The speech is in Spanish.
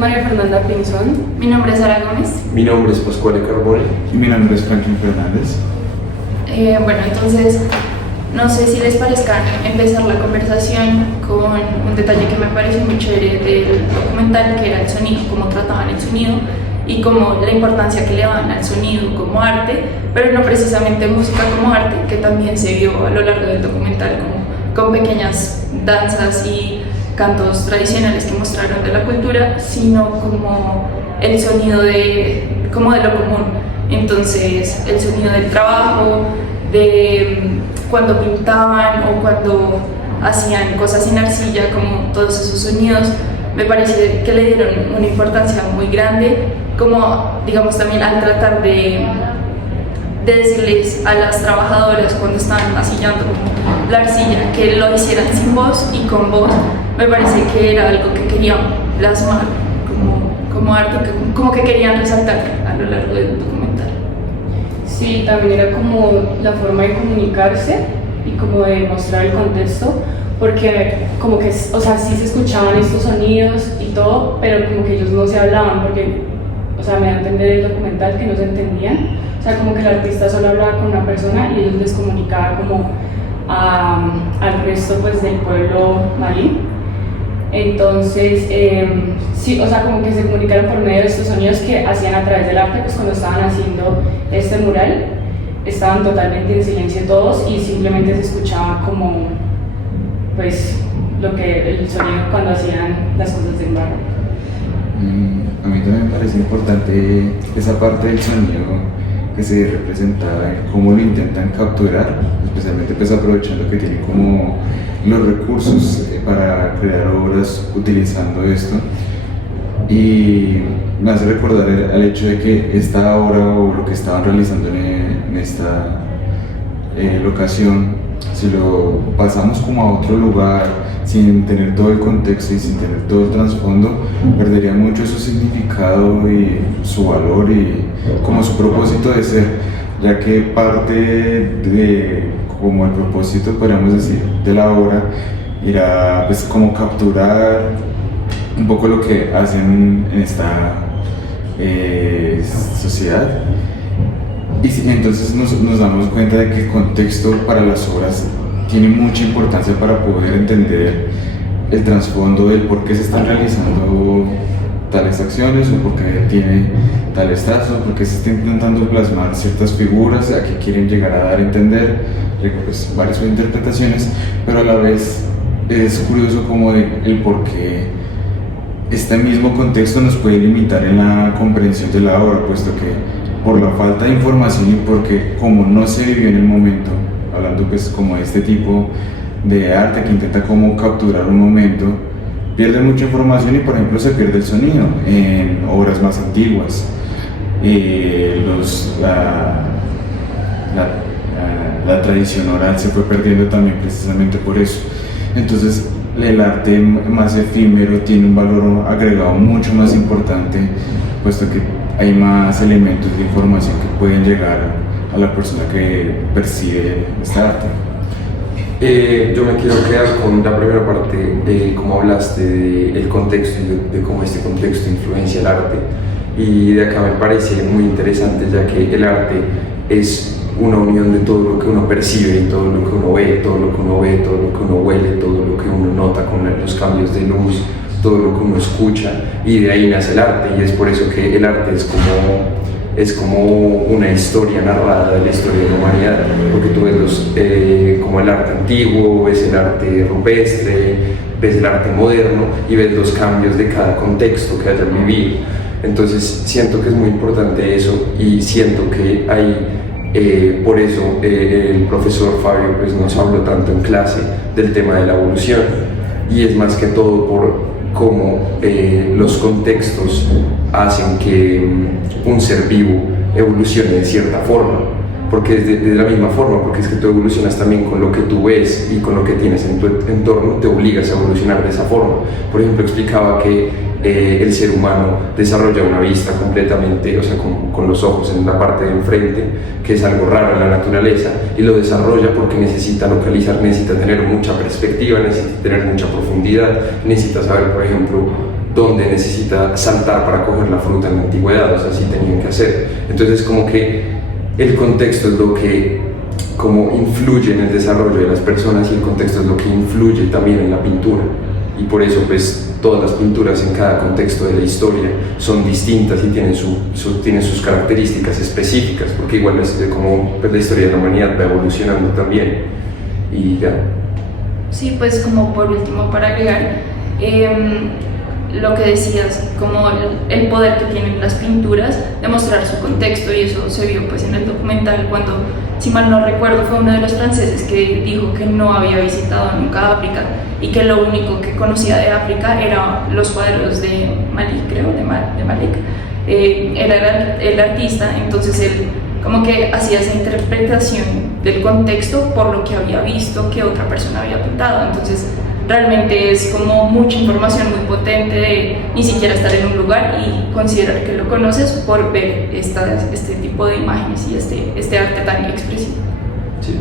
María Fernanda Pinzón. Mi nombre es Sara Gómez. Mi nombre es Pascual Carbone. Y mi nombre es Franklin Fernández. Bueno, entonces, no sé si les parezca empezar la conversación con un detalle que me pareció muy chévere del documental, que era el sonido, cómo trataban el sonido y como la importancia que le daban al sonido como arte, pero no precisamente música como arte, que también se vio a lo largo del documental con pequeñas danzas y cantos tradicionales que mostraron de la cultura, sino como el sonido de lo común. Entonces, el sonido del trabajo, de cuando pintaban o cuando hacían cosas en arcilla, como todos esos sonidos, me parece que le dieron una importancia muy grande, como digamos también al tratar de decirles a las trabajadoras cuando estaban masillando la arcilla que lo hicieran sin voz y con voz. Me parece que era algo que querían plasmar como arte, como que querían resaltar a lo largo del documental. Sí, también era como la forma de comunicarse y como de mostrar el contexto, porque como que, o sea, sí se escuchaban estos sonidos y todo, pero como que ellos no se hablaban, porque, o sea, me da a entender el documental que no se entendían, o sea, como que el artista solo hablaba con una persona y ellos les comunicaba como al resto pues del pueblo malí. Entonces, sí, o sea, como que se comunicaron por medio de estos sonidos que hacían a través del arte, pues cuando estaban haciendo este mural, estaban totalmente en silencio todos y simplemente se escuchaba como, pues, el sonido cuando hacían las cosas del barro. A mí también me parece importante esa parte del sonido que se representaba, cómo lo intentan capturar, especialmente pues aprovechando que tienen como los recursos para crear obras utilizando esto. Y me hace recordar al hecho de que esta obra o lo que estaban realizando en esta locación, si lo pasamos como a otro lugar sin tener todo el contexto y sin tener todo el trasfondo, perdería mucho su significado y su valor y como su propósito de ser, ya que parte de como el propósito, podríamos decir, de la obra era pues como capturar un poco lo que hacen en esta sociedad. Y entonces nos damos cuenta de que el contexto para las obras tiene mucha importancia para poder entender el trasfondo del por qué se están realizando tales acciones o por qué tiene tales trazos, por qué se está intentando plasmar ciertas figuras, a qué quieren llegar a dar a entender, pues, varias interpretaciones, pero a la vez es curioso como el por qué este mismo contexto nos puede limitar en la comprensión de la obra, puesto que por la falta de información y porque como no se vivió en el momento, hablando pues como de este tipo de arte que intenta como capturar un momento, pierde mucha información y por ejemplo se pierde el sonido en obras más antiguas. La tradición oral se fue perdiendo también precisamente por eso. Entonces el arte más efímero tiene un valor agregado mucho más importante, puesto que hay más elementos de información que pueden llegar a la persona que percibe esta arte. Yo me quiero quedar con la primera parte de cómo hablaste del contexto y de cómo este contexto influencia el arte. Y de acá me parece muy interesante, ya que el arte es una unión de todo lo que uno percibe y todo lo que uno ve, todo lo que uno ve, todo lo que uno huele, todo lo que uno nota con los cambios de luz, todo lo que uno escucha, y de ahí nace el arte. Y es por eso que el arte es como una historia narrada de la historia de la humanidad, porque tú ves como el arte antiguo, ves el arte rupestre, ves el arte moderno y ves los cambios de cada contexto que hayan vivido. Entonces siento que es muy importante eso, y siento que hay por eso el profesor Fabio pues, nos habló tanto en clase del tema de la evolución, y es más que todo por cómo los contextos hacen que un ser vivo evolucione de cierta forma, porque es de la misma forma, porque es que tú evolucionas también con lo que tú ves y con lo que tienes en tu entorno, te obligas a evolucionar de esa forma. Por ejemplo, explicaba que el ser humano desarrolla una vista completamente, o sea, con los ojos en la parte de enfrente, que es algo raro en la naturaleza, y lo desarrolla porque necesita localizar, necesita tener mucha perspectiva, necesita tener mucha profundidad, necesita saber, por ejemplo, donde necesita saltar para coger la fruta en la antigüedad, o sea, así tenían que hacer. Entonces como que el contexto es lo que como influye en el desarrollo de las personas y el contexto es lo que influye también en la pintura. Y por eso pues todas las pinturas en cada contexto de la historia son distintas y tienen, tienen sus características específicas, porque igual es como pues, la historia de la humanidad va evolucionando también. Y ya. Sí, pues como por último para agregar, lo que decías, como el poder que tienen las pinturas de mostrar su contexto, y eso se vio pues en el documental cuando, si mal no recuerdo, fue uno de los franceses que dijo que no había visitado nunca África y que lo único que conocía de África eran los cuadros de Malik, creo, de Malik. Él era el artista, entonces él como que hacía esa interpretación del contexto por lo que había visto que otra persona había pintado. Entonces realmente es como mucha información muy potente de ni siquiera estar en un lugar y considerar que lo conoces por ver este tipo de imágenes y este arte tan expresivo. Sí.